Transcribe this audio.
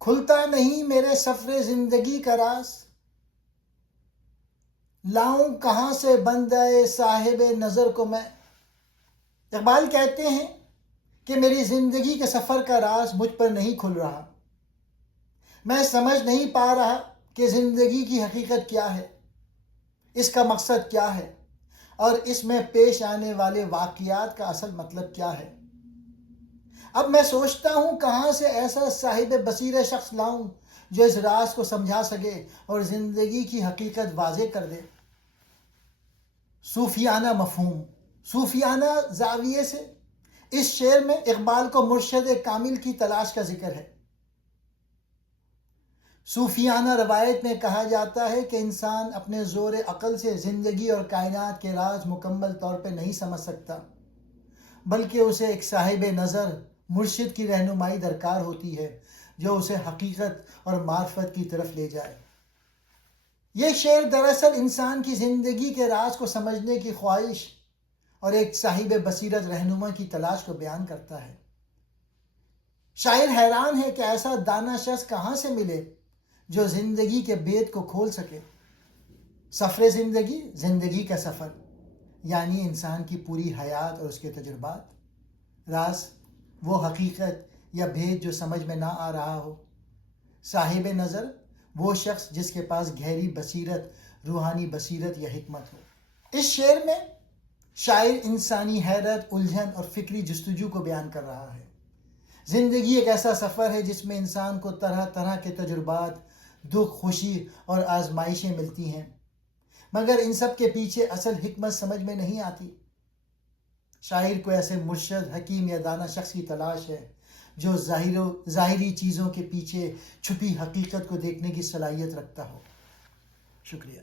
کھلتا نہیں میرے سفر زندگی کا راز، لاؤں کہاں سے بندہ صاحب نظر کو میں۔ اقبال کہتے ہیں کہ میری زندگی کے سفر کا راز مجھ پر نہیں کھل رہا، میں سمجھ نہیں پا رہا کہ زندگی کی حقیقت کیا ہے، اس کا مقصد کیا ہے، اور اس میں پیش آنے والے واقعات کا اصل مطلب کیا ہے۔ اب میں سوچتا ہوں کہاں سے ایسا صاحب بصیرت شخص لاؤں جو اس راز کو سمجھا سکے اور زندگی کی حقیقت واضح کر دے۔ صوفیانہ مفہوم، صوفیانہ زاویے سے اس شعر میں اقبال کو مرشد کامل کی تلاش کا ذکر ہے۔ صوفیانہ روایت میں کہا جاتا ہے کہ انسان اپنے زور عقل سے زندگی اور کائنات کے راز مکمل طور پہ نہیں سمجھ سکتا، بلکہ اسے ایک صاحب نظر، مرشد کی رہنمائی درکار ہوتی ہے جو اسے حقیقت اور معرفت کی طرف لے جائے۔ یہ شعر دراصل انسان کی زندگی کے راز کو سمجھنے کی خواہش اور ایک صاحب بصیرت رہنما کی تلاش کو بیان کرتا ہے۔ شاعر حیران ہے کہ ایسا دانا شخص کہاں سے ملے جو زندگی کے بید کو کھول سکے۔ سفر زندگی، زندگی کا سفر، یعنی انسان کی پوری حیات اور اس کے تجربات۔ راز، وہ حقیقت یا بھید جو سمجھ میں نہ آ رہا ہو۔ صاحب نظر، وہ شخص جس کے پاس گہری بصیرت، روحانی بصیرت یا حکمت ہو۔ اس شعر میں شاعر انسانی حیرت، الجھن اور فکری جستجو کو بیان کر رہا ہے۔ زندگی ایک ایسا سفر ہے جس میں انسان کو طرح طرح کے تجربات، دکھ، خوشی اور آزمائشیں ملتی ہیں، مگر ان سب کے پیچھے اصل حکمت سمجھ میں نہیں آتی۔ شاعر کو ایسے مرشد، حکیم یا دانا شخص کی تلاش ہے جو ظاہری چیزوں کے پیچھے چھپی حقیقت کو دیکھنے کی صلاحیت رکھتا ہو۔ شکریہ۔